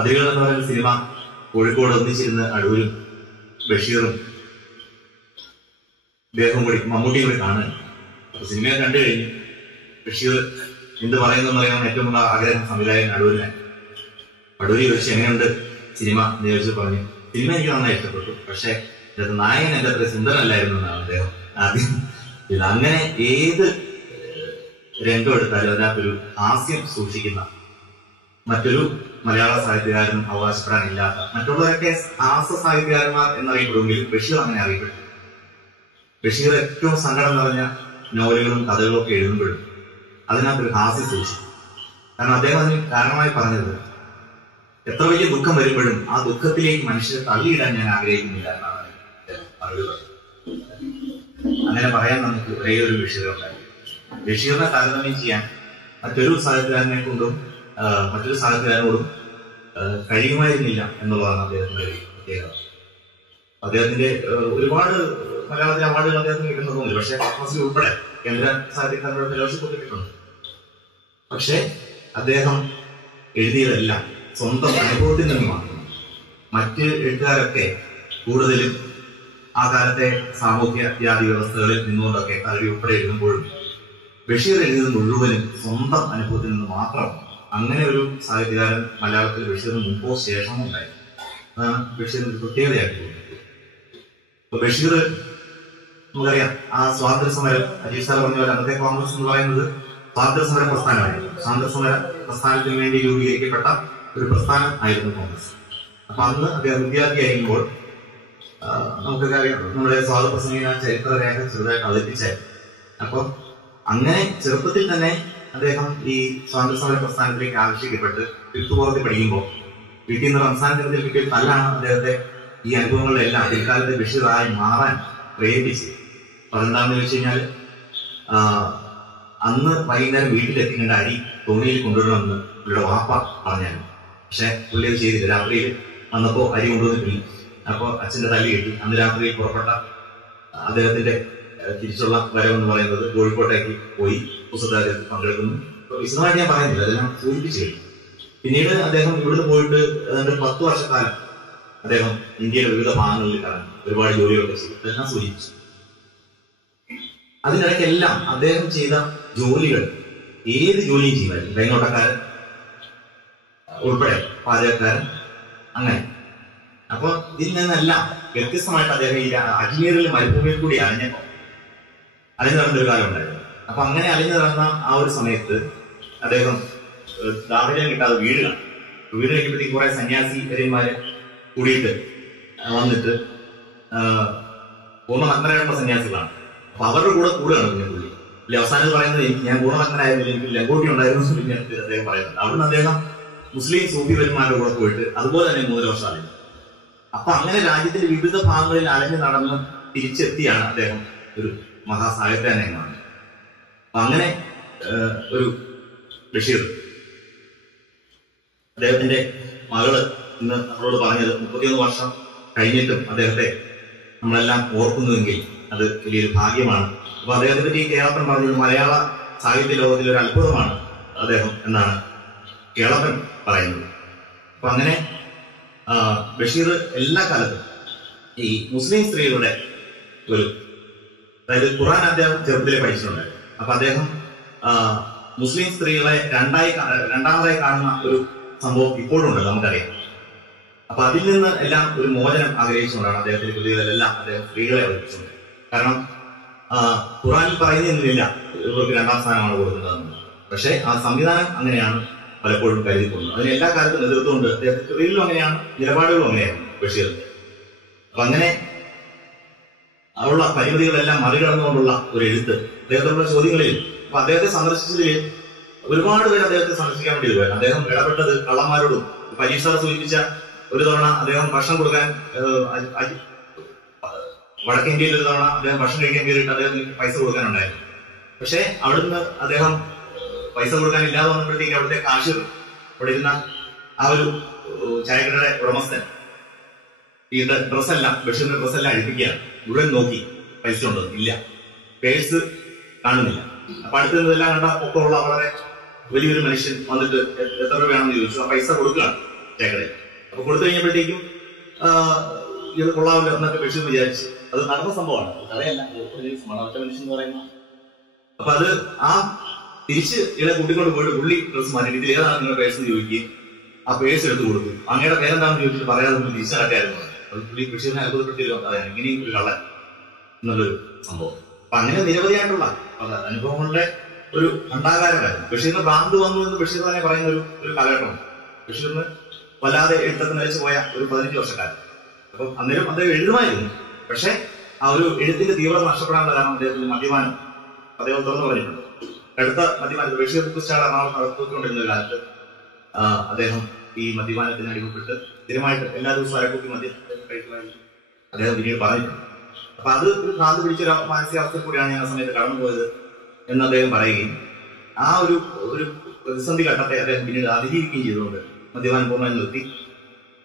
മതിലുകൾ എന്ന് പറയുന്ന സിനിമ കോഴിക്കോട് ഒന്നിച്ചിരുന്ന് അടൂരും ബഷീറും ഇദ്ദേഹവും കൂടി മമ്മൂട്ടിയും കൂടി കാണുക. അപ്പൊ സിനിമയെ കണ്ടു കഴിഞ്ഞു ബഷീർ എന്ത് പറയുന്നതെന്ന് അറിയാൻ ഏറ്റവും കൂടുതൽ ആഗ്രഹം സംവിധായകൻ അടൂരിനെ. അടൂരി ചോദിച്ചു എങ്ങനെയുണ്ട് സിനിമ എന്ന് ചോദിച്ചു. പറഞ്ഞു സിനിമ എനിക്ക് നന്നായി ഇഷ്ടപ്പെട്ടു, പക്ഷെ ഇതിനകത്ത് നായകൻ എന്റെ അത്ര സുന്ദരനല്ലായിരുന്നു എന്നാണ് അദ്ദേഹം ആദ്യം ഇത്. അങ്ങനെ ഏത് രംഗം എടുത്താലും അതിനകത്തൊരു ഹാസ്യം സൂക്ഷിക്കുന്ന മറ്റൊരു മലയാള സാഹിത്യകാരനും അവകാശപ്പെടാനില്ലാത്ത, മറ്റുള്ളവരൊക്കെ ഹാസ സാഹിത്യകാരന്മാർ എന്നറിയപ്പെടുമെങ്കിലും ബഷീർ അങ്ങനെ അറിയപ്പെട്ടു. ബഷീർ ഏറ്റവും സങ്കടം നിറഞ്ഞ നോവലുകളും കഥകളും ഒക്കെ എഴുതുമ്പോഴും അതിനകത്തൊരു ഹാസ്യം സൂക്ഷിച്ചു. കാരണം അദ്ദേഹം അതിന് കാരണമായി പറഞ്ഞത്, എത്ര വലിയ ദുഃഖം വരുമ്പോഴും ആ ദുഃഖത്തിലേക്ക് മനുഷ്യരെ തള്ളിയിടാൻ ഞാൻ ആഗ്രഹിക്കുന്നില്ല എന്നാണ് പറയുന്നത്. അങ്ങനെ പറയാൻ നമുക്ക് ഒരേ ഒരു ബഷീറുണ്ടായി. ബഷീറിനെ താരതമ്യം ചെയ്യാൻ മറ്റൊരു സാഹിത്യകാരനെ കൊണ്ടും മറ്റൊരു സാഹിത്യകാരനോടും കഴിയുമായിരുന്നില്ല എന്നുള്ളതാണ് അദ്ദേഹത്തിന്റെ പ്രത്യേകത. അദ്ദേഹത്തിന്റെ ഒരുപാട് മലയാളത്തിലെ അവാർഡുകൾ അദ്ദേഹത്തിന് കിട്ടുന്നതൊന്നുമില്ല, പക്ഷെ പത്മശ്രീ ഉൾപ്പെടെ കേന്ദ്ര സാഹിത്യകാരനോട് ഫെലോഷിപ്പ് കിട്ടിയിട്ടുണ്ട്. പക്ഷെ അദ്ദേഹം എഴുതിയതെല്ലാം സ്വന്തം അനുഭവത്തിൽ നിന്ന് മാത്രം. മറ്റ് എഴുത്തുകാരൊക്കെ കൂടുതലും ആ കാലത്തെ സാമൂഹ്യ ജാതി വ്യവസ്ഥകളിൽ നിന്നുകൊണ്ടൊക്കെ കലവി ഉൾപ്പെടെ എഴുതുമ്പോഴും ബഷീർ എഴുതിയത് മുഴുവനും സ്വന്തം അനുഭവത്തിൽ നിന്ന് മാത്രം. അങ്ങനെ ഒരു സാഹിത്യകാരൻ മലയാളത്തിൽ ബഷീറിന് മുമ്പോ ശേഷമോ ഉണ്ടായി. അതാണ് ബഷീറിന്റെ പ്രത്യേകതയായിട്ട് തോന്നുന്നത്. അപ്പൊ ബഷീർ നമുക്കറിയാം, ആ സ്വാതന്ത്ര്യ സമരം അജീഷ് സാർ പറഞ്ഞ പോലെ അന്നത്തെ കോൺഗ്രസ് എന്ന് പറയുന്നത് സ്വാതന്ത്ര്യ സമര പ്രസ്ഥാനമായിരുന്നു. സ്വാതന്ത്ര്യ സമര പ്രസ്ഥാനത്തിന് വേണ്ടി രൂപീകരിക്കപ്പെട്ട ഒരു പ്രസ്ഥാനം ആയിരുന്നു കോൺഗ്രസ്. അപ്പൊ അന്ന് അദ്ദേഹം വിദ്യാർത്ഥിയായിരിക്കുമ്പോൾ നമുക്കൊക്കെ അറിയാം, നമ്മുടെ സ്വാതന്ത്ര്യ ചരിത്രരേഖ ചെറുതായിട്ട് അവതരിപ്പിച്ചായിരുന്നു. അപ്പൊ അങ്ങനെ ചെറുപ്പത്തിൽ തന്നെ അദ്ദേഹം ഈ സ്വാതന്ത്ര്യ സമര പ്രസ്ഥാനത്തിലേക്ക് ആകർഷിക്കപ്പെട്ട് വിട്ടുപുറത്ത് പഠിക്കുമ്പോൾ വീട്ടിൽ നിന്ന് റംസാൻ ദിനത്തിൽ കിട്ടിയ തല്ലാണ് അദ്ദേഹത്തെ ഈ അനുഭവങ്ങളിലെല്ലാം പിൽക്കാലത്തെ ബഷീറായി മാറാൻ പ്രേരിപ്പിച്ച്. അപ്പൊ അതെന്താണെന്ന് ചോദിച്ചു കഴിഞ്ഞാൽ, അന്ന് വൈകുന്നേരം വീട്ടിലെത്തിക്കേണ്ട അരി തോണിയിൽ കൊണ്ടുവരണമെന്ന് പുള്ളിയുടെ വാപ്പ പറഞ്ഞായിരുന്നു. പക്ഷെ പുള്ളി അത് ചെയ്തില്ല. രാത്രിയിൽ വന്നപ്പോ അരി കൊണ്ടുവന്നിട്ടില്ല. അപ്പൊ അച്ഛന്റെ തല്ലി കിട്ടി. അന്ന് രാത്രിയിൽ പുറപ്പെട്ട അദ്ദേഹത്തിന്റെ തിരിച്ചുള്ള വരവെന്ന് പറയുന്നത് കോഴിക്കോട്ടേക്ക് പോയി പുസ്തകത്തിൽ പങ്കെടുക്കുന്നു. വിശദമായിട്ട് ഞാൻ പറയുന്നില്ല, അതെല്ലാം സൂചിപ്പിച്ചു കഴിഞ്ഞു. പിന്നീട് അദ്ദേഹം ഇവിടുന്ന് പോയിട്ട് 10 വർഷക്കാലം അദ്ദേഹം ഇന്ത്യയിലെ വിവിധ ഭാഗങ്ങളിൽ കടന്നു ഒരുപാട് ജോലികളൊക്കെ ചെയ്തു. അതെല്ലാം സൂചിപ്പിച്ചു. അതിനിടയ്ക്കെല്ലാം അദ്ദേഹം ചെയ്ത ജോലികൾ ഏത് ജോലിയും ചെയ്യുമായിരുന്നു. കൈനോട്ടക്കാരൻ ഉൾപ്പെടെ പാചകക്കാരൻ, അങ്ങനെ. അപ്പൊ ഇതിൽ നിന്നെല്ലാം വ്യത്യസ്തമായിട്ട് അദ്ദേഹം ഈ അജ്മീറിൽ മരുഭൂമിയിൽ കൂടി അലഞ്ഞു നടന്നൊരു കാലം ഉണ്ടായിരുന്നു. അപ്പൊ അങ്ങനെ അലഞ്ഞു നടന്ന ആ ഒരു സമയത്ത് അദ്ദേഹം ദാരിദ്ര്യം കിട്ടാതെ വീട് കഴിക്കുമ്പോഴത്തേക്ക് കുറെ സന്യാസിമാര് കൂടിയിട്ട് വന്നിട്ട് പൂർണ്ണനഗ്നരായിട്ടുള്ള സന്യാസികളാണ്. അപ്പൊ അവരുടെ കൂടെ കൂടുകയാണ് പിന്നെ പുള്ളി അവസാനം പറയുന്നത്, ഞാൻ പൂർണ്ണനഗ്നനായിരുന്നില്ല, എനിക്ക് ലങ്കോട്ടി ഉണ്ടായിരുന്നു അദ്ദേഹം പറയുന്നത്. അവിടുന്ന് അദ്ദേഹം മുസ്ലിം സൂഫി വര്യന്മാരുടെ കൂടെ പോയിട്ട് അതുപോലെ തന്നെ 3 വർഷം അലഞ്ഞു. അപ്പൊ അങ്ങനെ രാജ്യത്തിന്റെ വിവിധ ഭാഗങ്ങളിൽ അലഞ്ഞു നടന്ന് തിരിച്ചെത്തിയാണ് അദ്ദേഹം ഒരു മഹാസാഹിത്യകാരനായി മാറുന്നത്. അപ്പൊ അങ്ങനെ ഒരു ബഷീർ, അദ്ദേഹത്തിന്റെ മകള് ഇന്ന് നമ്മളോട് പറഞ്ഞത് 31 വർഷം കഴിഞ്ഞിട്ടും അദ്ദേഹത്തെ നമ്മളെല്ലാം ഓർക്കുന്നുവെങ്കിൽ അത് വലിയൊരു ഭാഗ്യമാണ്. അപ്പൊ അദ്ദേഹത്തെ പറ്റി കേളപ്പൻ പറഞ്ഞത് മലയാള സാഹിത്യ ലോകത്തിൽ ഒരു അത്ഭുതമാണ് അദ്ദേഹം എന്നാണ് കേളപ്പൻ പറയുന്നത്. അപ്പൊ അങ്ങനെ ബഷീർ എല്ലാ കാലത്തും ഈ മുസ്ലിം സ്ത്രീകളുടെ ഒരു, അതായത് ഖുർആൻ അദ്ദേഹം ചെറുപ്പത്തിലെ പഠിച്ചിട്ടുണ്ടായിരുന്നു. അപ്പൊ അദ്ദേഹം മുസ്ലിം സ്ത്രീകളെ രണ്ടാമതായി കാണുന്ന ഒരു സംഭവം ഇപ്പോഴും ഉണ്ട്, നമുക്കറിയാം. അപ്പൊ അതിൽ നിന്ന് എല്ലാം ഒരു മോചനം ആഗ്രഹിച്ചുകൊണ്ടാണ് അദ്ദേഹത്തിന്റെ കൃതികളിലെല്ലാം അദ്ദേഹം സ്ത്രീകളെ അവതരിപ്പിച്ചത്. കാരണം ഖുർആനിൽ പറയുന്നില്ല ഇവർക്ക് 2ാം സ്ഥാനമാണ് കൊടുക്കുന്നതെന്ന്. പക്ഷെ ആ സംവിധാനം അങ്ങനെയാണ് പലപ്പോഴും കരുതിക്കൊള്ളുന്നത്. അതിന് എല്ലാ കാലത്തും നേതൃത്വമുണ്ട്. അദ്ദേഹത്തിന്റെ കൃതികളിലും അങ്ങനെയാണ്, നിലപാടുകളും അങ്ങനെയായിരുന്നു ബഷീറിന്റെ. അപ്പൊ അങ്ങനെ ഉള്ള പരിമിതികളെല്ലാം മറികടന്നുകൊണ്ടുള്ള ഒരു എഴുത്ത്, അദ്ദേഹത്തോടുള്ള ചോദ്യങ്ങളിൽ. അപ്പൊ അദ്ദേഹത്തെ സന്ദർശിച്ചതിൽ ഒരുപാട് പേര് അദ്ദേഹത്തെ സന്ദർശിക്കാൻ വേണ്ടി വരുവായിരുന്നു. അദ്ദേഹം ഇടപെട്ടത് കള്ളന്മാരോടും. പരീക്ഷ സൂചിപ്പിച്ച ഒരു തവണ അദ്ദേഹം ഭക്ഷണം കൊടുക്കാൻ വടക്കേ ഇന്ത്യയിൽ ഒരു തവണ അദ്ദേഹം ഭക്ഷണം കഴിക്കാൻ കയറിയിട്ട് അദ്ദേഹത്തിന് പൈസ കൊടുക്കാനുണ്ടായിരുന്നു. പക്ഷെ അവിടുന്ന് അദ്ദേഹം പൈസ കൊടുക്കാൻ ഇല്ലാതെ വന്നപ്പോഴത്തേക്ക് അവിടുത്തെ കാശിർ, അവിടെ ഇരുന്ന ആ ഒരു ചായക്കടയുടെ ഉടമസ്ഥൻ ഈ ഡ്രസ്സെല്ലാം, ബഷീറിന്റെ ഡ്രസ്സെല്ലാം അഴിപ്പിക്കുകയാണ്. മുഴുവൻ നോക്കി പൈസ ഉണ്ടോ, ഇല്ല. പേഴ്സ് കാണുന്നില്ല. അപ്പൊ അടുത്ത് നിന്നെല്ലാം കണ്ട പൊക്കമുള്ള വളരെ വലിയൊരു മനുഷ്യൻ വന്നിട്ട് എത്ര രൂപയാണെന്ന് ചോദിച്ചു. ആ പൈസ കൊടുക്കുകയാണ്. ചേക്കടയിൽ. അപ്പൊ കൊടുത്തു കഴിഞ്ഞപ്പോഴത്തേക്കും ഇത് കൊള്ളാമല്ലോ എന്നൊക്കെ ബഷീർ വിചാരിച്ചു. അത് നടന്ന സംഭവമാണ്, കഥയല്ല, മണവറ്റ മനുഷ്യൻ എന്ന് പറയുന്ന. അപ്പൊ അത് ആ തിരിച്ച് ഇവിടെ കൂട്ടിക്കൊണ്ട് പോയിട്ട് പുള്ളി ഡ്രസ് മാറ്റി ഇതിൽ ഏതാണ് നിങ്ങളുടെ പേഴ്സ് എന്ന് ചോദിക്കുകയും ആ പേഴ്സ് എടുത്ത് കൊടുത്തു. അങ്ങയുടെ പേരെന്താണെന്ന് ചോദിച്ചിട്ട് പറയാതെ തിരിച്ചടക്കായിരുന്നു. അത് പുള്ളി ബഷീറിനെ അത്ഭുതപ്പെട്ടില്ല, അതാണ് ഇങ്ങനെയും ഒരു കള്ളൻ എന്നുള്ളൊരു സംഭവം. അപ്പൊ അങ്ങനെ നിരവധിയായിട്ടുള്ള അനുഭവങ്ങളുടെ ഒരു ഭണ്ഡാകാരമായിരുന്നു. ബഷീറിന് ഭ്രാന്ത് വന്നു എന്ന് ബഷീർ തന്നെ പറയുന്ന ഒരു കാലഘട്ടമാണ്. ബഷീറിന് വല്ലാതെ എഴുത്തൊക്കെ നിലച്ചു പോയ ഒരു 15 വർഷക്കാലം. അപ്പം അന്നേരം അദ്ദേഹം എഴുതുമായിരുന്നു. പക്ഷെ ആ ഒരു എഴുത്തിന്റെ തീവ്രത നഷ്ടപ്പെടാനുള്ള കാരണം അദ്ദേഹത്തിന് മദ്യപാനം അദ്ദേഹം തുറന്നു പറഞ്ഞിട്ടുണ്ട്. അടുത്ത മദ്യപാനത്തിൽ ബഷീർ ബുക്ക് സ്റ്റാൾ എറണാകുളം നടത്തിക്കൊണ്ടിരുന്ന കാലത്ത് അദ്ദേഹം ഈ മദ്യപാനത്തിന് അടിമപ്പെട്ട് സ്ഥിരമായിട്ട് എല്ലാ ദിവസവും അരക്കുപ്പി മദ്യം കഴിക്കുമായിരുന്നു അദ്ദേഹം പിന്നീട് പറഞ്ഞിട്ടുണ്ട്. അപ്പൊ അത് ഒരു ഭ്രാന്ത് പിടിച്ചൊരു മാനസികാവസ്ഥയിൽ കൂടിയാണ് ഞാൻ ആ സമയത്ത് കടന്നുപോയത് എന്ന് അദ്ദേഹം പറയുകയും ആ ഒരു പ്രതിസന്ധി ഘട്ടത്തെ അദ്ദേഹം പിന്നീട് അതിജീവിക്കുകയും ചെയ്തുകൊണ്ട് മദ്യപാനം പൂർണ്ണമായി നിർത്തി.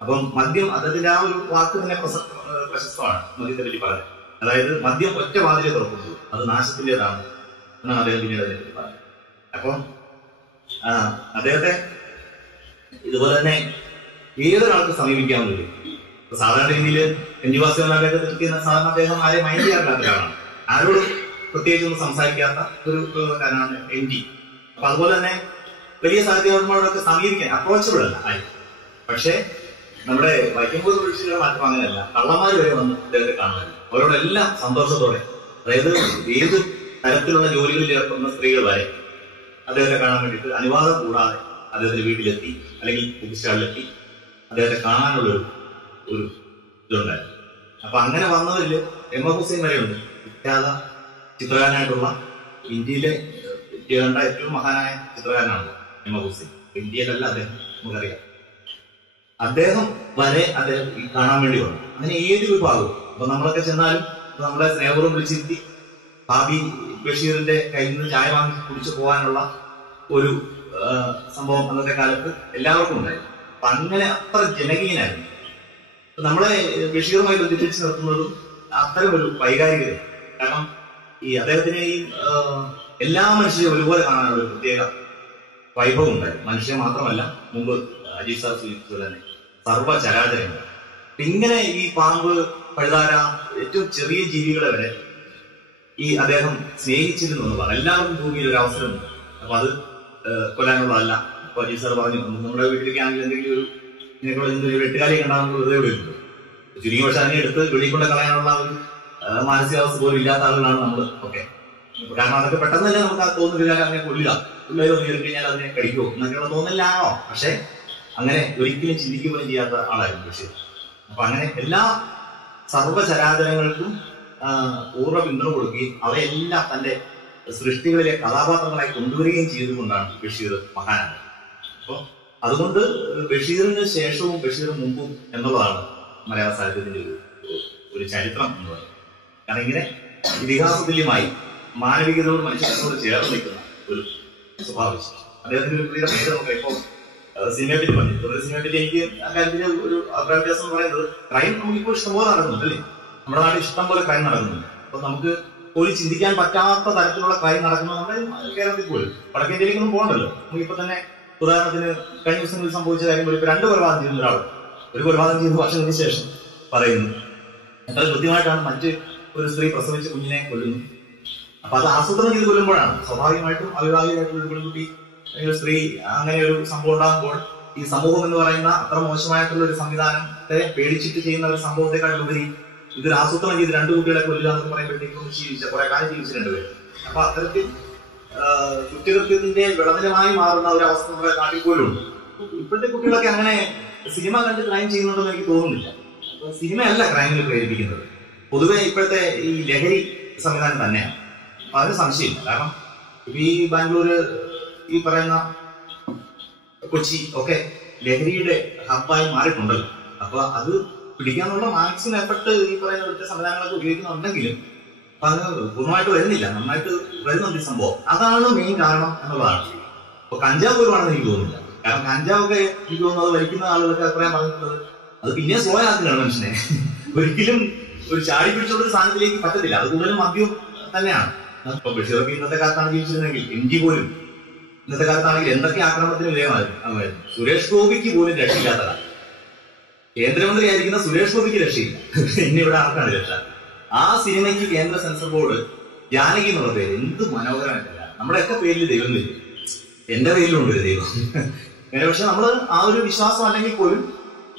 അപ്പം മദ്യം അദ്ദേഹത്തിന്റെ ആ ഒരു വാക്ക് തന്നെ പ്രശസ്തമാണ് മദ്യത്തെ പറ്റി പറഞ്ഞത്. അതായത് മദ്യം ഒറ്റ വാതിലെ തുറക്കുന്നു, അത് നാശത്തിൻ്റെതാണ് എന്നാണ് അദ്ദേഹം പിന്നീട് അതിനെപ്പറ്റി പറഞ്ഞത്. അപ്പം അദ്ദേഹത്തെ ഇതുപോലെ തന്നെ ഏതൊരാൾക്ക് സമീപിക്കാവുന്നില്ല. ഇപ്പൊ സാധാരണ രീതിയിൽ എൻജിവാസികളൊക്കെ തെറ്റിക്കുന്ന സാധാരണ അദ്ദേഹം ആരെ മൈൻഡ് ചെയ്യാറില്ലാത്ത ഒരാളാണ്. ആരോടും പ്രത്യേകിച്ചൊന്നും സംസാരിക്കാത്ത ഒരു കാരണമാണ് NG. അപ്പൊ അതുപോലെ തന്നെ വലിയ സാഹിത്യകാരന്മാരോടൊക്കെ സമീപിക്കാൻ അപ്രോച്ചബിൾ അല്ല ആയി. പക്ഷെ നമ്മുടെ വൈക്കംപോത് വിളിച്ചുള്ള മാറ്റം അങ്ങനെയല്ല. കള്ളന്മാർ വരെ വന്ന് അദ്ദേഹത്തെ കാണുമായിരുന്നു. അവരോടെല്ലാം സന്തോഷത്തോടെ, അതായത് ഏത് തരത്തിലുള്ള ജോലികളിൽ ഏർപ്പെടുന്ന സ്ത്രീകൾ വരെ അദ്ദേഹത്തെ കാണാൻ വേണ്ടിയിട്ട് അനുവാദം കൂടാതെ അദ്ദേഹത്തിന്റെ വീട്ടിലെത്തി അല്ലെങ്കിൽ ബുക്ക് സ്റ്റാളിലെത്തി അദ്ദേഹത്തെ കാണാനുള്ളൊരു ഇതുണ്ടായിരുന്നു. അപ്പൊ അങ്ങനെ വന്നതിൽ M. ഹുസൈൻ വരെയുണ്ട്. വിഖ്യാത ചിത്രകാരനായിട്ടുള്ള ഇന്ത്യയിലെ കണ്ട ഏറ്റവും മഹാനായ ചിത്രകാരനാണ് M. ഹുസൈൻ. ഇന്ത്യയിലല്ല അദ്ദേഹം, നമുക്കറിയാം. അദ്ദേഹം വരെ അദ്ദേഹം കാണാൻ വേണ്ടി വന്നു. അങ്ങനെ ഏത് വിഭാഗവും. അപ്പൊ നമ്മളൊക്കെ ചെന്നാലും നമ്മളെ സ്നേഹപൂർവ്വം വിളിച്ചിരുത്തി ഭാബി ബഷീറിന്റെ കയ്യിൽ നിന്ന് ചായ വാങ്ങി കുടിച്ചു പോകാനുള്ള ഒരു സംഭവം അന്നത്തെ കാലത്ത് എല്ലാവർക്കും ഉണ്ടായിരുന്നു. അപ്പൊ അങ്ങനെ അത്ര ജനകീയനായിരുന്നു. നമ്മളെ ബഷീറുമായി ബന്ധിപ്പിച്ച് നിർത്തുന്നതും അത്തരം ഒരു വൈകാരികത. കാരണം ഈ അദ്ദേഹത്തിനെയും എല്ലാ മനുഷ്യരെയും ഒരുപോലെ കാണാനുള്ള ഒരു പ്രത്യേക വൈഭവം ഉണ്ടായിരുന്നു. മനുഷ്യൻ മാത്രമല്ല, മുമ്പ് അജീഷ് സാർ സൂചിപ്പിച്ചത് തന്നെ സർവ്വചരാചരങ്ങൾ. ഇങ്ങനെ ഈ പാമ്പ്, പഴുതാര, ഏറ്റവും ചെറിയ ജീവികളെ വരെ ഈ അദ്ദേഹം സ്നേഹിച്ചിരുന്നു എന്നുള്ളതാണ്. എല്ലാവർക്കും ഭൂമിയിൽ ഒരു അവസരമുണ്ട്. അപ്പൊ അത് കൊല്ലാനുള്ളതല്ല. അപ്പൊ അജീഷ് സാർ പറഞ്ഞു, നമ്മുടെ വീട്ടിലേക്ക് ആണെങ്കിൽ എന്തെങ്കിലും ഒരു വെട്ടുകാലി കണ്ടാകുന്ന വെറുതെ വിടുന്നുണ്ട്. ചുരുങ്ങി പക്ഷെ അതിനെ എടുത്ത് വെളിക്കൊണ്ട് കളയാനുള്ള ഒരു മാനസികാവസ്ഥ പോലും ഇല്ലാത്ത ആളുകളാണ് നമ്മൾ ഒക്കെ. കാരണം അതൊക്കെ പെട്ടെന്ന് തന്നെ നമുക്ക് ആ തോന്നുന്നില്ല, അങ്ങനെ കൊല്ലുക, പിള്ളേരോ കയറി കഴിഞ്ഞാൽ അതിനെ കഴിക്കുമോ എന്നൊക്കെയുള്ള തോന്നലാണോ. പക്ഷെ അങ്ങനെ ഒരിക്കലും ചിന്തിക്കുക പോലും ചെയ്യാത്ത ആളായിരുന്നു ബഷീർ. അപ്പൊ അങ്ങനെ എല്ലാ സർവ്വചരാചരങ്ങൾക്കും പൂർണ്ണ പിന്തുണ കൊടുക്കുകയും അവയെല്ലാം തന്റെ സൃഷ്ടികളിലെ കഥാപാത്രങ്ങളായി കൊണ്ടുവരികയും ചെയ്തുകൊണ്ടാണ് ബഷീർ മഹാനാണ്. അപ്പൊ അതുകൊണ്ട് ബഷീറിന് ശേഷവും ബഷീറിന് മുമ്പും എന്നുള്ളതാണ് മലയാള സാഹിത്യത്തിന്റെ ഒരു ചരിത്രം എന്ന് പറയുന്നത്. കാരണം ഇങ്ങനെ ഇതിഹാസതുല്യമായി മാനവികതയോട് മനുഷ്യനോട് ചേർന്ന് നിൽക്കുന്ന ഒരു സ്വഭാവവിശേഷം അദ്ദേഹത്തിന്റെ ഒരു പുതിയ പേര് നമുക്ക് ഇപ്പം സിനിമയെ പറ്റി പറഞ്ഞു. സിനിമയെ പറ്റി എനിക്ക് ആ കാര്യത്തിന് ഒരു അഭിപ്രായ വ്യത്യാസം എന്ന് പറയുന്നത്, ക്രൈം നമുക്കിപ്പോൾ ഇഷ്ടംപോലെ നടക്കുന്നുണ്ട് അല്ലേ? നമ്മുടെ നാട്ടിൽ ഇഷ്ടം പോലെ ക്രൈം നടക്കുന്നുണ്ട്. അപ്പൊ നമുക്ക് പോലും ചിന്തിക്കാൻ പറ്റാത്ത തരത്തിലുള്ള ക്രൈം നടക്കുന്നത് നമ്മുടെ കേരളത്തിൽ പോലും. വടക്കേന്ത്യയിലേക്കൊന്നും പോകണ്ടല്ലോ. നമുക്കിപ്പോ തന്നെ ഉദാഹരണത്തിന് കഴിഞ്ഞ ദിവസങ്ങളിൽ സംഭവിച്ച കാര്യം പോലെ ഇപ്പൊ 2 കൊലപാതകം ചെയ്യുന്ന ഒരാൾ ഒരു കൊലപാതകം ചെയ്ത വർഷങ്ങൾക്ക് ശേഷം പറയുന്നു എത്ര കൃത്യമായിട്ടാണ് മറ്റ് ഒരു സ്ത്രീ പ്രസവിച്ച കുഞ്ഞിനെ കൊല്ലുന്നു. അപ്പൊ അത് ആസൂത്രണം ചെയ്ത് കൊല്ലുമ്പോഴാണ് സ്വാഭാവികമായിട്ടും അവിവാഹിതമായിട്ടുള്ള ഒരു പെൺകുട്ടി അല്ലെങ്കിൽ സ്ത്രീ അങ്ങനെ ഒരു സംഭവം ഉണ്ടാകുമ്പോൾ ഈ സമൂഹം എന്ന് പറയുന്ന അത്ര മോശമായിട്ടുള്ള ഒരു സംവിധാനത്തെ പേടിച്ചിട്ട് ചെയ്യുന്ന ഒരു സംഭവത്തെക്കാളുപരി ഇതൊരു ആസൂത്രണം ചെയ്ത് 2 കുട്ടികളെ കൊല്ലുക എന്നൊക്കെ പറയുമ്പോഴത്തേക്കും ജീവിച്ച കുറെ കാലം ജീവിച്ച 2 പേര്. അപ്പൊ അത്തരത്തിൽ കുറ്റകൃത്യത്തിന്റെ വിളനിലമായി മാറുന്ന ഒരു അവസ്ഥ നമ്മുടെ നാട്ടിൽ പോലും ഉണ്ട്. ഇപ്പോഴത്തെ കുട്ടികളൊക്കെ അങ്ങനെ സിനിമ കണ്ട് ക്രൈം ചെയ്യുന്നുണ്ടെന്ന് എനിക്ക് തോന്നുന്നില്ല. സിനിമയല്ല ക്രൈമിൽ പ്രേരിപ്പിക്കുന്നത്, പൊതുവെ ഇപ്പോഴത്തെ ഈ ലഹരി സംവിധാനം തന്നെയാണ്. അപ്പൊ അതിന് സംശയമില്ല. കാരണം ഇപ്പൊ ഈ ബാംഗ്ലൂര്, ഈ പറയുന്ന കൊച്ചി ഒക്കെ ലഹരിയുടെ ഹബ്ബായി മാറിയിട്ടുണ്ടല്ലോ. അപ്പൊ അത് പിടിക്കാനുള്ള മാക്സിമം എഫർട്ട് ഈ പറയുന്ന ഇവിടുത്തെ സംവിധാനങ്ങളൊക്കെ ഉപയോഗിക്കുന്നുണ്ടെങ്കിലും അപ്പൊ അത് പൂർണ്ണമായിട്ട് വരുന്നില്ല, നന്നായിട്ട് വരുന്നുണ്ട് ഈ സംഭവം. അതാണ് മെയിൻ കാരണം എന്നുള്ളതാണ്. അപ്പൊ കഞ്ചാവ് വരുവാണെന്ന് എനിക്ക് തോന്നുന്നില്ല. കാരണം കഞ്ചാവൊക്കെ എനിക്ക് തോന്നുന്നത് വലിക്കുന്ന ആളുകളൊക്കെ അത്രയും പറഞ്ഞിട്ടുള്ളത് അത് പിന്നെ സ്ലോ ആക്കുകയാണ് മനുഷ്യനെ. ഒരിക്കലും ഒരു ചാടി പിടിച്ചുള്ള സാധനത്തിലേക്ക് പറ്റത്തില്ല. അത് കൂടുതലും മദ്യം തന്നെയാണ്. ഇപ്പൊ ബഷീറൊക്കെ ഇന്നത്തെ കാലത്താണ് ജീവിച്ചിരുന്നെങ്കിൽ, NG പോലും ഇന്നത്തെ കാലത്താണെങ്കിൽ എന്തൊക്കെ ആക്രമണത്തിന് വിധേയമായിരുന്നു. സുരേഷ് ഗോപിക്ക് പോലും രക്ഷയില്ലാത്തതാണ്. കേന്ദ്രമന്ത്രി ആയിരിക്കുന്ന സുരേഷ് ഗോപിക്ക് രക്ഷയില്ല. ഇനി ഇവിടെ ആർക്കാണ് രക്ഷ? ആ സിനിമയ്ക്ക് കേന്ദ്ര സെൻസർ ബോർഡ് ജാനകി എന്നുള്ള പേര് എന്ത് മനോഹരമായിട്ടല്ല. നമ്മുടെയൊക്കെ പേരിൽ ദൈവം വരും, എന്റെ പേരിലും ഉണ്ട് ഒരു ദൈവം. അങ്ങനെ പക്ഷെ നമ്മൾ ആ ഒരു വിശ്വാസം അല്ലെങ്കിൽ പോലും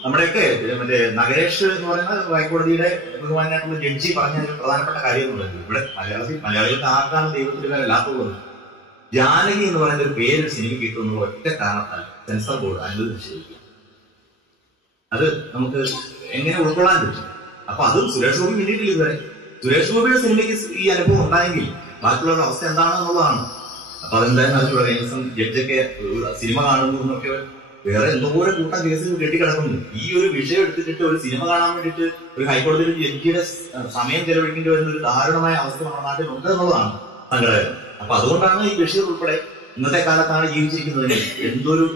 നമ്മുടെയൊക്കെ മറ്റേ നഗരേഷ് എന്ന് പറയുന്ന ഹൈക്കോടതിയുടെ ബഹുമാനായിട്ടുള്ള ജഡ്ജി പറഞ്ഞ ഒരു പ്രധാനപ്പെട്ട കാര്യം എന്നുള്ളത്, ഇവിടെ മലയാളികൾക്ക് ആർക്കാണ് ദൈവത്തിന്റെ പേരല്ലാത്തത്? ജാനകി എന്ന് പറയുന്ന ഒരു പേര് സിനിമയ്ക്ക് കിട്ടുന്ന ഒറ്റ കാരണത്താൽ സെൻസർ ബോർഡ് അനുമതി നിഷേധിക്കും. അത് നമുക്ക് എങ്ങനെ ഉൾക്കൊള്ളാൻ പറ്റും? അപ്പൊ അതും സുരേഷ് ഗോപി വേണ്ടിയിട്ടില്ല. ഇതുവരെ സുരേഷ് ഗോപിയുടെ സിനിമയ്ക്ക് ഈ അനുഭവം ഉണ്ടായെങ്കിൽ ബാക്കിയുള്ളവരുടെ അവസ്ഥ എന്താണെന്നുള്ളതാണ്. അപ്പൊ അതെന്തായാലും അതിലുള്ള ഏകദേശം ജഡ്ജൊക്കെ സിനിമ കാണുന്നൊക്കെ വേറെ എന്തോരം കൂട്ടം കേസുകൾ കെട്ടിക്കിടക്കുന്നു. ഈ ഒരു വിഷയം എടുത്തിട്ട് ഒരു സിനിമ കാണാൻ വേണ്ടിയിട്ട് ഒരു ഹൈക്കോടതിയിൽ ജഡ്ജിയുടെ സമയം ചെലവഴിക്കേണ്ടി വരുന്ന ഒരു ദാരുണമായ അവസ്ഥ നമ്മുടെ നാട്ടിൽ ഉണ്ട് എന്നുള്ളതാണ് സങ്കടകരം. അപ്പൊ അതുകൊണ്ടാണ് ഈ ബഷീർ ഉൾപ്പെടെ ഇന്നത്തെ കാലത്താണ് ജീവിച്ചിരിക്കുന്നതിന് എന്തൊരു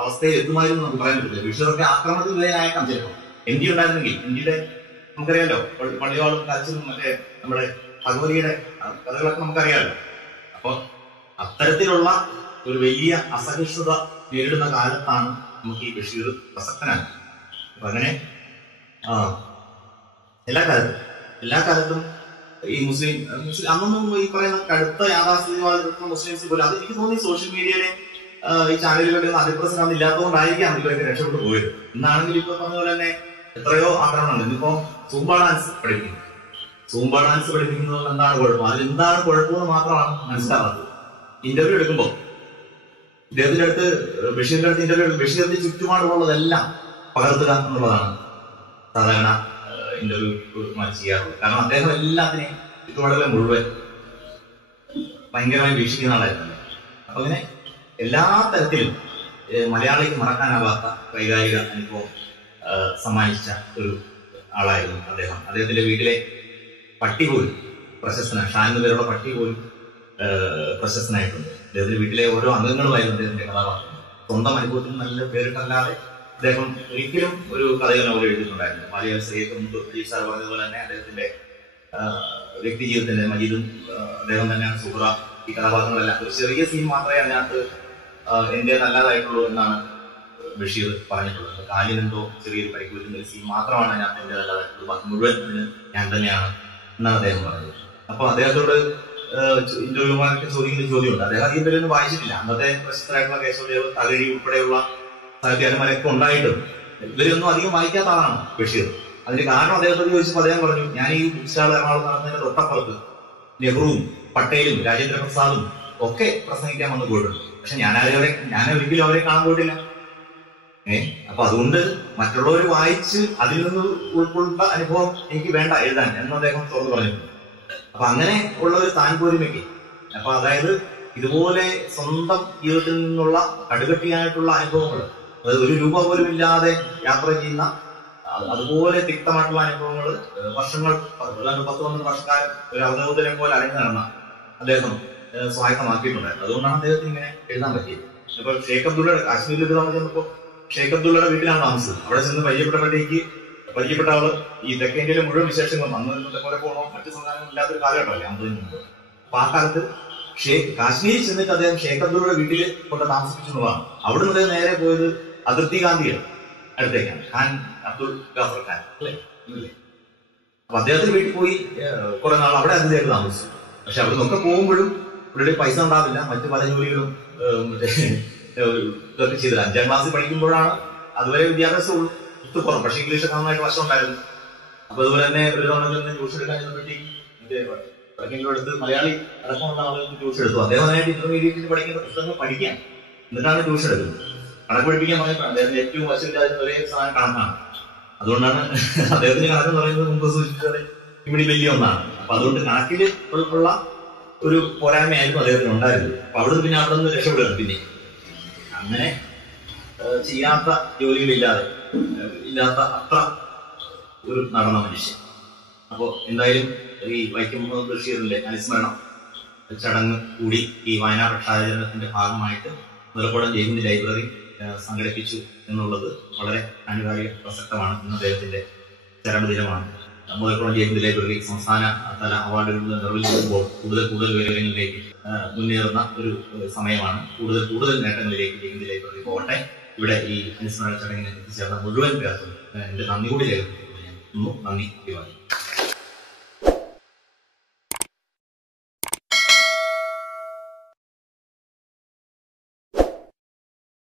അവസ്ഥയിൽ എത്തുമായിരുന്നു നമുക്ക് പറയാൻ പറ്റില്ല. ബഷീറൊക്കെ ആക്രമണത്തിൽ വിധേയനായേക്കാം ചിലപ്പോൾ. എം ഡി ഉണ്ടായിരുന്നെങ്കിൽ, എം ഡിയുടെ നമുക്കറിയാലോ, പള്ളിവാളും കാച്ചിലും മറ്റേ നമ്മുടെ ഭഗവതിയുടെ കഥകളൊക്കെ നമുക്കറിയാമല്ലോ. അപ്പൊ അത്തരത്തിലുള്ള ഒരു വലിയ അസഹിഷ്ണുത നേരിടുന്ന കാലത്താണ് നമുക്ക് ഈ ബഷീർ പ്രസക്തനാണ്. അപ്പൊ അങ്ങനെ എല്ലാ കാലത്തും ഈ മുസ്ലിം അന്നൊന്നും ഈ പറയുന്ന കടുത്ത യാഥാസ്ഥിതികവാദികൾ മുസ്ലിംസ് പോലും, അത് എനിക്ക് തോന്നി സോഷ്യൽ മീഡിയയിലെ ഈ ചാനലുകളുടെ അതിപ്രസരം അന്ന് ഇല്ലാത്തതുകൊണ്ടായിരിക്കാം ഇവരൊക്കെ രക്ഷപ്പെട്ടു പോയത്. ഇന്നാണെങ്കിൽ ഇപ്പൊ പറഞ്ഞ പോലെ തന്നെ എത്രയോ ആക്രമണമുണ്ട്. ഇന്നിപ്പോ സൂംബ ഡാൻസ് പഠിപ്പിക്കുന്നത് എന്താണ് കുഴപ്പം? അതിലെന്താണ് കുഴപ്പമെന്ന് മാത്രമാണ് മനസ്സിലാവാത്തത്. ഇന്റർവ്യൂ എടുക്കുമ്പോൾ ഇദ്ദേഹത്തിന്റെ അടുത്ത്, ബഷീറിന്റെ അടുത്ത് ഇന്റർവ്യൂ എടുക്കും, ബഷീറിന്റെ ചുറ്റുപാടുള്ളതെല്ലാം പകർത്തുക എന്നുള്ളതാണ് സാധാരണ ഇന്റർവ്യൂ ചെയ്യാറുള്ളത്. കാരണം അദ്ദേഹം എല്ലാത്തിനെയും ചുറ്റുപാടുകളെ മുഴുവൻ ഭയങ്കരമായി വീക്ഷിക്കുന്ന ആളായിരുന്നു. അപ്പൊ അങ്ങനെ എല്ലാ തരത്തിലും മലയാളിക്ക് മറക്കാനാവാത്ത വൈകാരിക അനുഭവം സമ്മാനിച്ച ഒരു ആളായിരുന്നു അദ്ദേഹം. അദ്ദേഹത്തിന്റെ വീട്ടിലെ പട്ടി പോലും പ്രശസ്തനാണ്. ഷാൻ എന്ന് പേരുള്ള പട്ടി പോലും പ്രശസ്തനായിട്ടുണ്ട്. അദ്ദേഹത്തിന്റെ വീട്ടിലെ ഓരോ അംഗങ്ങളുമായിരുന്നു അദ്ദേഹത്തിന്റെ കഥാപാത്രം. സ്വന്തം അനുഭവത്തിന് നല്ല പേരിട്ടല്ലാതെ അദ്ദേഹം ഒരിക്കലും ഒരു കഥയോ നോവൽ എഴുതിയിട്ടുണ്ടായിരുന്നു. മലയാള സ്ത്രീയൊക്കെ മുമ്പ് അജീബ് സാർ പറഞ്ഞതുപോലെ തന്നെ അദ്ദേഹത്തിന്റെ വ്യക്തി ജീവിതത്തിന്റെ മജീദും അദ്ദേഹം തന്നെയാണ് സുഹറ, ഈ കഥാപാത്രങ്ങളെല്ലാം ഒരു ചെറിയ സീൻ മാത്രമേ അതിനകത്ത് എന്റെ നല്ലതായിട്ടുള്ളൂ എന്നാണ് ബഷീർ പറഞ്ഞിട്ടുള്ളത്. കാലിനെന്തോ ചെറിയൊരു പരിക്ക് പറ്റുന്ന ഒരു സീൻ മാത്രമാണ് അതിനകത്ത് എന്റെ നല്ലതായിട്ടുള്ളത്, ബാക്കി മുഴുവൻ ഞാൻ തന്നെയാണ് എന്നാണ് അദ്ദേഹം പറഞ്ഞത്. അപ്പൊ അദ്ദേഹത്തോട് ഇന്റർവ്യൂമാരൊക്കെ ചോദിക്കുന്ന ചോദ്യമുണ്ട്. അദ്ദേഹം അധികം പേരൊന്നും വായിച്ചിട്ടില്ല. അന്നത്തെ പ്രശസ്തരായിട്ടുള്ള കേശവദേവ്, തകഴി ഉൾപ്പെടെയുള്ള സാഹിത്യകാരന്മാരൊക്കെ ഉണ്ടായിട്ടും ഇവരൊന്നും അധികം വായിക്കാത്ത ആളാണ് ബഷീർ. അതിന്റെ കാരണം അദ്ദേഹത്തോട് ചോദിച്ചപ്പോൾ അദ്ദേഹം പറഞ്ഞു, ഞാൻ ഈ ബുക്ക് സ്റ്റാൾ എറണാകുളം നടന്നതിന്റെ തൊട്ടപ്പുറത്ത് നെഹ്റുവും പട്ടേലും രാജേന്ദ്ര പ്രസാദും ഒക്കെ പ്രസംഗിക്കാൻ വന്നു പോയിട്ടുണ്ട്. പക്ഷെ ഞാൻ ഒരിക്കലും അവരെ കാണാൻ പോയിട്ടില്ല. അപ്പൊ അതുകൊണ്ട് മറ്റുള്ളവർ വായിച്ച് അതിൽ നിന്ന് ഉൾക്കൊണ്ട അനുഭവം എനിക്ക് വേണ്ട എഴുതാൻ എന്ന് അദ്ദേഹം തുറന്നു പറഞ്ഞിട്ടുണ്ട്. അപ്പൊ അങ്ങനെ ഉള്ള ഒരു താൻപോരിമയ്ക്ക്, അപ്പൊ അതായത് ഇതുപോലെ സ്വന്തം ജീവിതത്തിൽ നിന്നുള്ള കടുകട്ടിയായിട്ടുള്ള അനുഭവങ്ങൾ, അതായത് ഒരു രൂപ പോലും ഇല്ലാതെ യാത്ര ചെയ്യുന്ന അതുപോലെ തിക്തമായിട്ടുള്ള അനുഭവങ്ങൾ വർഷങ്ങൾ 10-12 വർഷക്കാലം ഒരു അവധൂതനെ പോലെ അലഞ്ഞു നടന്ന അദ്ദേഹം സ്വായത്തമാക്കിയിട്ടുണ്ടായിരുന്നു. അതുകൊണ്ടാണ് അദ്ദേഹത്തിന് ഇങ്ങനെ എഴുതാൻ പറ്റിയത്. ഇപ്പൊ ഷേഖ് അബ്ദുള്ളയുടെ കാശ്മീരിൽ ചെന്നപ്പോ ഷേഖ് അബ്ദുള്ളയുടെ വീട്ടിലാണ് താമസിച്ചത്. അവിടെ ചെന്ന് പരിചയപ്പെട്ട ആള് ഈ തെക്കേ ഇന്ത്യയിലെ മുഴുവൻ വിശേഷങ്ങളും, അന്ന് ഇന്നത്തെ പോലെ പോകണോ മറ്റു സംസ്ഥാനങ്ങൾ ഇല്ലാത്തൊരു കാലഘട്ടമല്ലേ 50 മുമ്പ്. അപ്പൊ ആ കാലത്ത് കാശ്മീരിൽ ചെന്നിട്ട് അദ്ദേഹം ഷേഖ് അബ്ദുള്ളയുടെ വീട്ടിൽ കൊണ്ട് താമസിപ്പിച്ചതാണ്. അവിടെ നിന്ന് നേരെ പോയത് അതിർത്തി ഗാന്ധിയുടെ അടുത്തേക്കാണ്, ഖാൻ അബ്ദുൾ ഗാഫർ ഖാൻ അല്ലേ. അപ്പൊ അദ്ദേഹത്തിന് വീട്ടിൽ പോയി കുറെ നാൾ അവിടെ അതിഥിയായിട്ട് താമസിച്ചു. പക്ഷെ അവിടെ നിന്നൊക്കെ പോകുമ്പോഴും ഇവരുടെ പൈസ ഉണ്ടാവില്ല, മറ്റു പല ജോലികളും ഇതൊക്കെ ചെയ്തില്ല. 5ാം ക്ലാസ്സിൽ പഠിക്കുമ്പോഴാണ് അതുവരെ വിദ്യാഭ്യാസം കുറവ്, പക്ഷെ ഇംഗ്ലീഷ് നന്നായിട്ട് വശം ഉണ്ടായിരുന്നു. അപ്പൊ അതുപോലെ തന്നെ ഒരു തവണ ട്യൂഷൻ എടുക്കാൻ പറ്റി എടുത്ത് മലയാളി അടക്കമുള്ള ആളുകൾക്ക് ട്യൂഷൻ എടുത്തു. അദ്ദേഹം അതിനായിട്ട് ഇന്റർമീഡിയറ്റിൽ പഠിക്കുന്ന പുസ്തകങ്ങൾ പഠിക്കാൻ എന്നിട്ടാണ് ട്യൂഷൻ എടുക്കുന്നത്. കണക്ക് പഠിപ്പിക്കാൻ പറഞ്ഞപ്പോൾ അദ്ദേഹത്തിന്റെ ഏറ്റവും വശമില്ലാത്ത ഒരേ സാധനം കണക്കാണ്. അതുകൊണ്ടാണ് അദ്ദേഹത്തിന്റെ കണക്കെന്ന് പറയുന്നത് മുമ്പ് സൂചിപ്പിച്ചത് ഇമ്മിണി വലിയ ഒന്നാണ്. അപ്പൊ അതുകൊണ്ട് കണക്കിൽ ഉള്ള ഒരു പോരായ്മയായിരുന്നു അദ്ദേഹത്തിന് ഉണ്ടായിരുന്നത്. അപ്പൊ അവിടെ പിന്നെ അവിടെ നിന്ന് രക്ഷപ്പെടുകയാണ്. പിന്നെ അങ്ങനെ ചെയ്യാത്ത ജോലികളില്ലാതെ ഇല്ലാത്ത അത്ര ഒരു നടന്ന മനുഷ്യൻ. അപ്പോ എന്തായാലും ഈ വൈക്കം മുഹമ്മദ് ബഷീറിന്റെ അനുസ്മരണം ചടങ്ങ് കൂടി ഈ വയനാട് രക്ഷാചരണത്തിന്റെ ഭാഗമായിട്ട് മുതലക്കോടൻ ജയ്ഹിന്ദ് ലൈബ്രറി സംഘടിപ്പിച്ചു എന്നുള്ളത് വളരെ അനിവാര്യ പ്രസക്തമാണ്. ഇന്ന് അദ്ദേഹത്തിന്റെ ചരമദിനമാണ്. മുതലക്കോടൻ ജയ്ഹിന്ദ് ലൈബ്രറി സംസ്ഥാന തല അവാർഡുകൾ നിർവഹിക്കുമ്പോൾ കൂടുതൽ വിവരങ്ങളിലേക്ക് മുന്നേറുന്ന ഒരു സമയമാണ്. കൂടുതൽ നേട്ടങ്ങളിലേക്ക് ജയ്ഹിന്ദ് ലൈബ്രറി പോകട്ടെ. ഇവിടെ ഈ അനുസ്മരണ ചടങ്ങിന് എത്തിച്ചേർന്ന മുഴുവൻ പേർക്കും എന്റെ നന്ദി കൂടി രേഖപ്പെടുത്തുന്നു. നന്ദി.